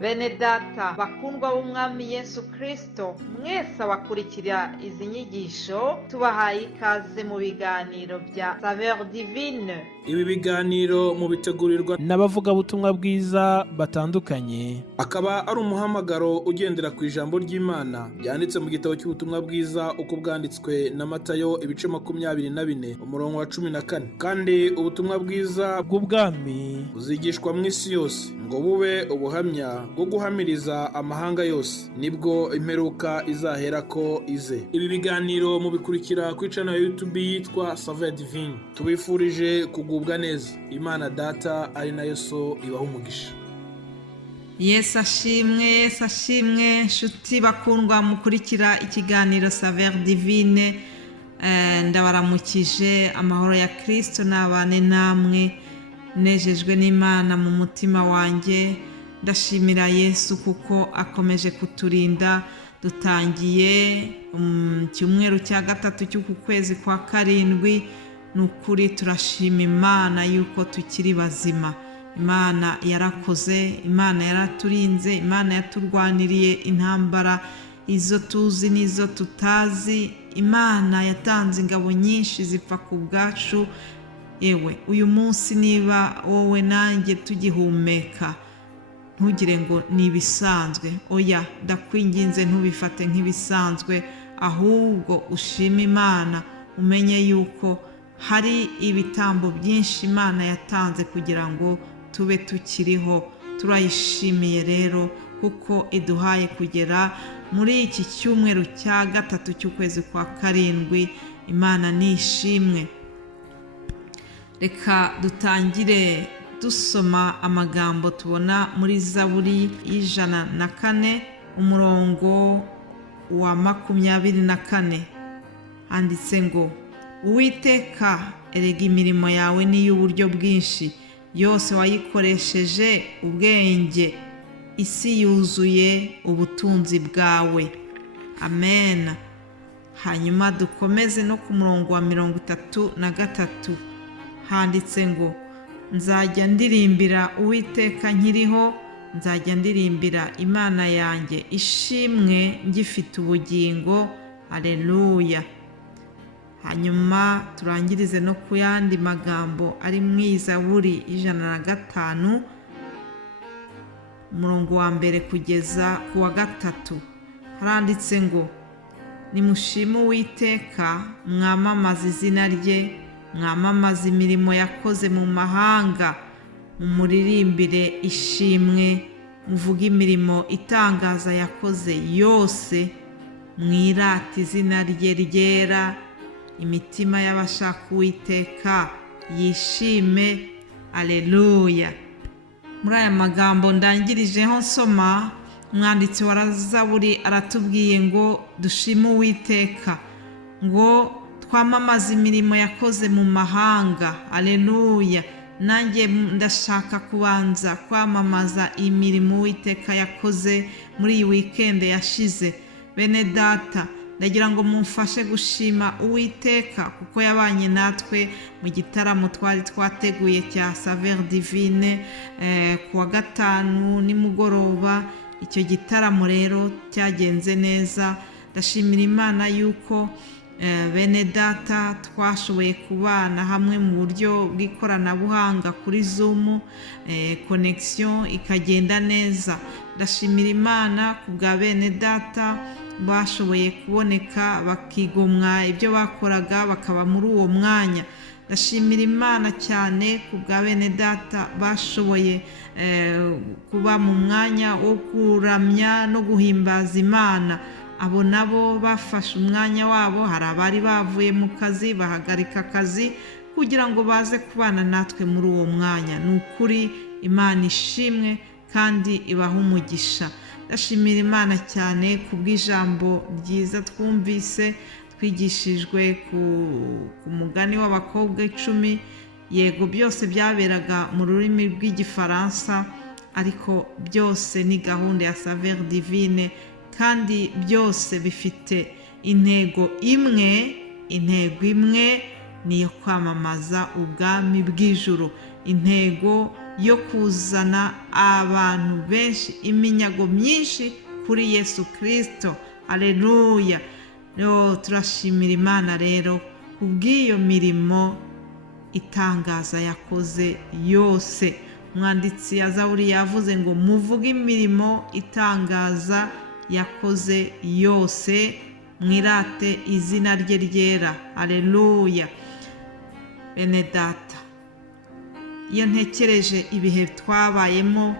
Bene data bakundwa b'umwami Yesu Kristo, mwese abakurikira izi nyigisho tubahaye ikaze mu biganiro bya Saveur Divine. Ibi biganiro mu bitegurirwa n'abavugabutumwa bwiza batandukanye, akaba ari umuhamagaro ugendera ku ijambo ry'Imana byanditse mu gitabo cy'ubutumwa bwiza uko bwanditswe na Matayo ibice 24 umurongo wa 14. Kandi ubutumwa bwiza bw'ubwami buzigishwa mu isi yose ngo bube ubuhamya bwo guhamiriza amahanga yose, nibwo imperuka izahera ko ize. Ibi biganiro mubikurikira ku channel ya YouTube yitwa Saveur Divine. Tubifurije kugubwa neza. Imana Data ari nayo So ibaha umugisha. Yesu ashimwe nshuti bakundwa mukurikira ikiganiro Saveur Divine. Ndabaramukije, amahoro ya Kristo nabane namwe, nejejwe n'Imana mu mutima wanjye. Ndashimira Yesu kuko akomeje kuturinda. Dutangiye cyumweru cya gatatu cy'uku kwezi kwa karindwi. Nukuri turashima Imana yuko tukiri bazima. Imana yarakoze, Imana yaraturinze, Imana yaturwaniriye intambara izo tuzi n'izo tutazi. Imana yatanze ingabo nyinshi zipfa ku bwacu. Yewe uyu munsi niba wowe nanjye tugihumeka, ntugire ngo ni ibisanzwe. Oya, ndakwinginze ntubifate nk'ibisanzwe, ahubwo ushima Imana, umenye yuko hari ibitambo byinshi Imana yatanze kugira ngo tube tukiriho. Turayishimiye rero kuko iduhaye kugera muri iki cyumweru cya gatatu cy'ukwezi kwa karindwi. Imana nishimwe. Reka dutangire dusoma amagambo tubona muri Zaburi y'104 umurongo wa 24. Handitse ngo, Uwiteka, erega imirimo yawe ni y'uburyo bwinshi, yose wayikoresheje ubwenge, isi yuzuye ubutunzi bwawe. Amen. Hanyuma dukomeze no ku murongo wa 33. Handitse ngo, nzajya ndirimbira Uwiteka nkiriho, nzajya ndirimbira Imana yanjye ishimwe ngifite ubugingo. Haleluya. Hanyuma turangirize no ku yandi magambo ari mu Zaburi 105 umurongo wa 1 kugeza ku wa 3. Haranditse ngo, nimushime Uwiteka, mwamamaze izina rye, mwamamaze imirimo yakoze mu mahanga, mumuririmbire ishimwe, muvuge imirimo itangaza yakoze yose, mwirate izina rye ryera. Imitima y'abashaka Uwiteka yishime. Aleluya. Muri aya magambo ndangirijeho nsoma, umwanditsi wa Zaburi aratubwiye ngo dushime Uwiteka, ngo twamamaze imirimo yakoze mu mahanga. Aleluya. Nanjye ndashaka kubanza kwamamaza imirimo Uwiteka yakoze muri iyi weekend yashize. Bene data, ndagira ngo mumfashe gushima Uwiteka kuko yabanye natwe mu gitaramo twari twateguye cya Saveur Divine ku wa 5 nimugoroba. Icyo gitaramo rero cyagenze neza. Ndashimira Imana yuko bene data twashoboye kubana hamwe mu buryo bw'ikoranabuhanga kuri Zoom, connection ikagenda neza. Ndashimira Imana ku bwa bene data bashoboye kuboneka bakigomwa ibyo bakoraga bakaba muri uwo mwanya. Ndashimira Imana cyane ku bwa bene data bashoboye kuba mu mwanya wo kuramya no guhimbaza Imana. Abo nabo bafashe umwanya wabo. Hari abari bavuye mu kazi bahagarika akazi kugira ngo baze kubana natwe muri uwo mwanya. Ni ukuri Imana ishimwe kandi ibaha umugisha. Ndashimira Imana cyane ku bw'ijambo ryiza twumvise twigishijwe ku mugani w'abakobwa 10. Yego byose byaberaga mu rurimi rw'Igifaransa, ariko byose ni gahunda ya Saveur Divine kandi byose bifite intego imwe. Intego imwe niyo kwamamaza ubwami bw'ijuru. Intego yo kuzana abantu benshi, iminyago myinshi kuri Yesu Kristo. Haleluya! Turashimira Imana rero kubw'iyo mirimo itangaza yakoze yose. Umwanditsi wa Zaburi yavuze ngo muvuge imirimo itangaza yakoze yose, mwirate izina rye ryera. Haleluya! Bene data, iyo ntekereje ibihe twabayemo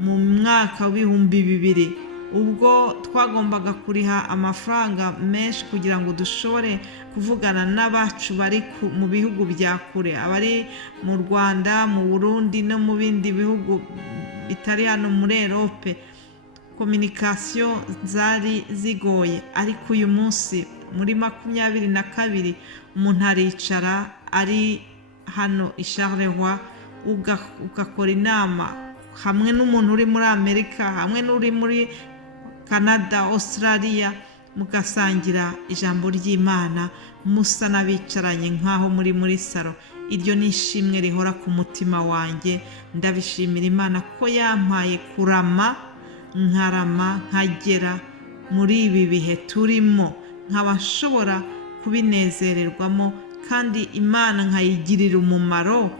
mu mwaka w'ibihumbi 2000, ubwo twagombaga kuriha amafaranga menshi kugira ngo dushobore kuvugana n'abacu bari mu bihugu bya kure, abari mu Rwanda, mu Burundi no mu bindi bihugu bitari hano muri Europe, communication zari zigoye. Ariko uyu munsi muri 2022 umuntu aricara ari hano i Charleroi, ugakora inama hamwe n'umuntu uri muri Amerika, hamwe n'uri muri Canada, Australia, mugasangira ijambo ry'Imana musa n'abicaranye nk'aho muri salo. Iryo ni ishimwe rihora ku mutima wanjye. Ndabishimira Imana ko yampaye kurama, nkarama, nkagera muri ibi bihe turimo, nkaba nshobora kubinezererwamo, kandi Imana nkayigirira umumaro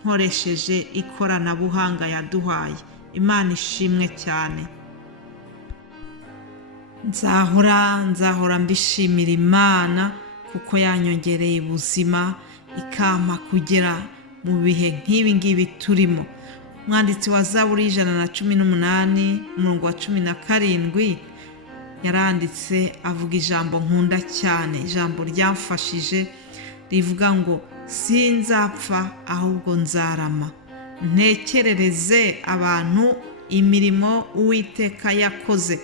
nkoresheje ikoranabuhanga yaduhaye. Imana ishimwe cyane. Nzahora mbishimira Imana kuko yanyongereye ubuzima, ikampa kugera mu bihe nk'ibi ngibi turimo. Umwanditsi wa Zaburi 118 umurongo wa 17 yaranditse avuga ijambo nkunda cyane, ijambo ryamfashije, rivuga ngo sinzapfa ahubwo nzarama, ntekerereze abantu imirimo Uwiteka yakoze.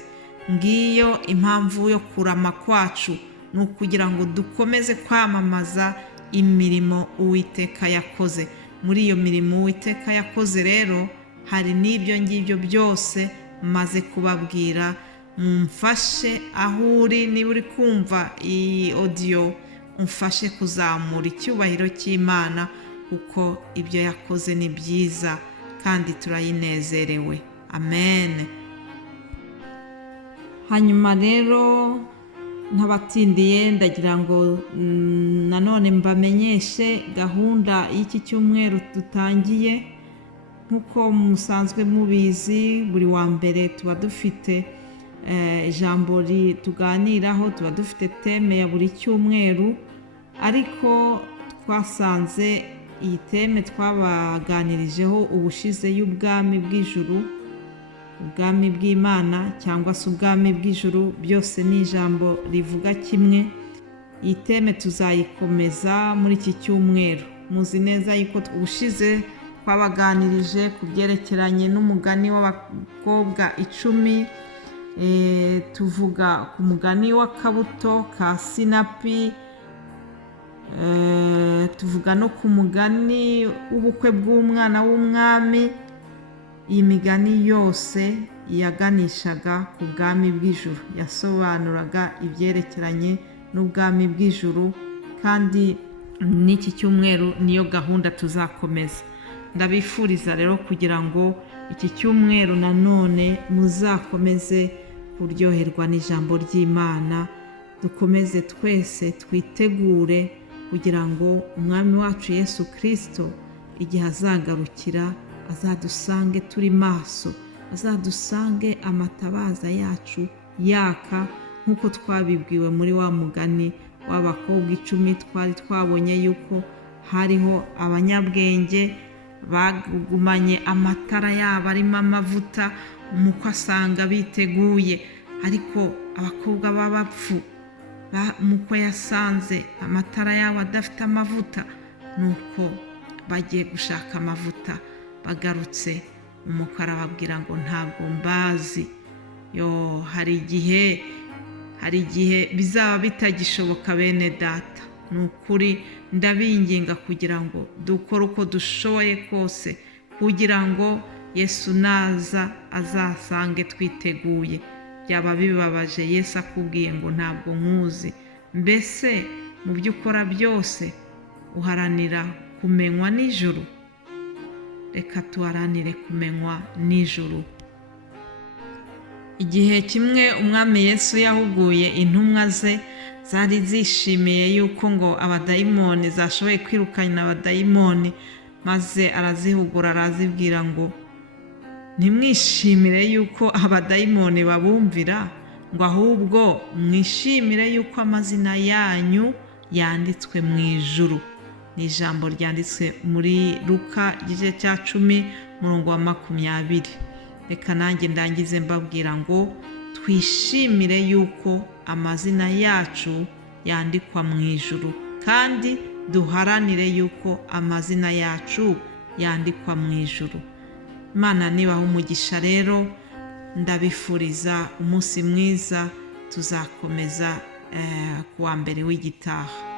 Ngiyo impamvu yo kurama kwacu, ni ukugira ngo dukomeze kwamamaza imirimo Uwiteka yakoze. Muri iyo mirimo Uwiteka yakoze rero hari n'ibyo ngibyo byose maze kubabwira. Mumfashe aho uri, niba uri kumva iyi audio, umfashe kuzamura icyubahiro cy'Imana kuko ibyo yakoze ni byiza kandi turayinezerewe. Amen. Hanyuma rero ntabatindiye, ndagira ngo nanone mbamenyeshe gahunda y'iki cyumweru dutangiye. Nk'uko musanzwe mubizi, buri wa mbere tuba dufite ijambo tuganiraho, tuba dufite teme ya buri cyumweru, ariko twasanze iyi teme twabaganirijeho ubushize y'ubwami bw'ijuru, ubwami bw'Imana cyangwa se ubwami bw'ijuru, byose ni ijambo rivuga kimwe. Iyi teme tuzayikomeza muri iki cyumweru. Muzi neza yuko ubushize twabaganirije ku byerekeranye n'umugani w'abakobwa 10, tuvuga ku mugani w'akabuto ka Sinapi, tuvuga no ku mugani w'ubukwe bw'umwana w'umwami. Iyi migani yose yaganishaga ku bwami bw'ijuru, yasobanuraga ibyerekeranye n'ubwami bw'ijuru, kandi n'iki cyumweru niyo gahunda tuzakomeza. Ndabifuriza rero kugira ngo iki cyumweru nanone muzakomeze kuryoherwa n'ijambo ry'Imana, dukomeze twese twitegure kugira ngo umwami wacu Yesu Kristo igihe azagarukira azadusange turi maso, azadusange amatabaza yacu yaka, nk'uko twabibwiwe muri wa mugani w'abakobwa 10. Twari twabonye yuko hariho abanyabwenge bagumanye amatara yabo arimo amavuta, umukwe asanga biteguye, ariko abakobwa b'abapfu umukwe yasanze amatara yabo adafite amavuta, nuko bagiye gushaka amavuta. Bagarutse umukwe arababwira ngo ntabwo mbazi. hari igihe bizaba bitagishoboka bene data. Ni ukuri ndabinginga kugira ngo dukore uko dushoboye kose kugira ngo Yesu naza azasange twiteguye. Byaba bibabaje Yesu akubwiye ngo ntabwo nkuzi. Mbese mu byo ukora byose uharanira kumenywa n'ijuru? reka tuharanire kumenywa n'ijuru. Igihe kimwe umwami Yesu yahuguye intumwa ze, zari zishimiye yuko ngo abadayimoni zashoboye kwirukana abadayimoni, maze arazihugura arazibwira ngo ntimwishimire yuko abadayimoni babumvira, ngo ahubwo mwishimire yuko amazina yanyu yanditswe mu ijuru. Ni ijambo ryanditswe muri Luka igice cya 10 umurongo wa 20. Reka nanjye ndangize mbabwira ngo twishimire yuko amazina yacu yandikwa mu ijuru, kandi duharanire yuko amazina yacu yandikwa mu ijuru. Imana nibaha umugisha rero, ndabifuriza umunsi mwiza, tuzakomeza kuwa mbere w'igitaha.